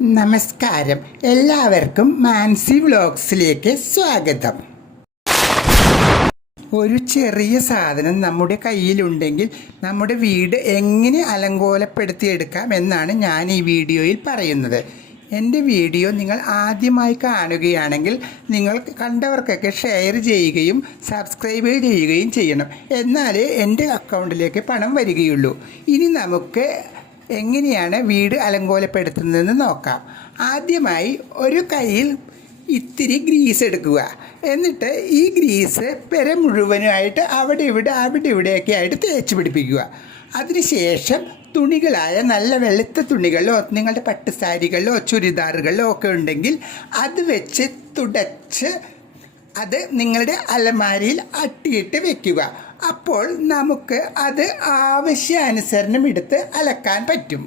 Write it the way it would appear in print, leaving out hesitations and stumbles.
നമസ്കാരം, എല്ലാവർക്കും മാൻസി വ്ലോഗ്സിലേക്ക് സ്വാഗതം. ഒരു ചെറിയ സാധനം നമ്മുടെ കയ്യിലുണ്ടെങ്കിൽ നമ്മുടെ വീട് എങ്ങനെ അലങ്കോലപ്പെടുത്തിയെടുക്കാം എന്നാണ് ഞാൻ ഈ വീഡിയോയിൽ പറയുന്നത്. എൻ്റെ വീഡിയോ നിങ്ങൾ ആദ്യമായി കാണുകയാണെങ്കിൽ നിങ്ങൾ കണ്ടവർക്കൊക്കെ ഷെയർ ചെയ്യുകയും സബ്സ്ക്രൈബ് ചെയ്യുകയും ചെയ്യണം. എന്നാലേ എൻ്റെ അക്കൗണ്ടിലേക്ക് പണം വരികയുള്ളൂ. ഇനി നമുക്ക് എങ്ങനെയാണ് വീട് അലങ്കോലപ്പെടുത്തുന്നതെന്ന് നോക്കാം. ആദ്യമായി ഒരു കയ്യിൽ ഇത്തിരി ഗ്രീസ് എടുക്കുക. എന്നിട്ട് ഈ ഗ്രീസ് പെര മുഴുവനുമായിട്ട് അവിടെ ഇവിടെയൊക്കെ ആയിട്ട് തേച്ച് പിടിപ്പിക്കുക. അതിനുശേഷം തുണികളായ നല്ല വെളുത്ത തുണികളിലോ നിങ്ങളുടെ പട്ടുസാരികളിലോ ചുരിദാറുകളിലോ ഒക്കെ ഉണ്ടെങ്കിൽ അത് വെച്ച് തുടച്ച് അത് നിങ്ങളുടെ അലമാരിയിൽ അട്ടിയിട്ട് വയ്ക്കുക. അപ്പോൾ നമുക്ക് അത് ആവശ്യാനുസരണം എടുത്ത് അലക്കാൻ പറ്റും.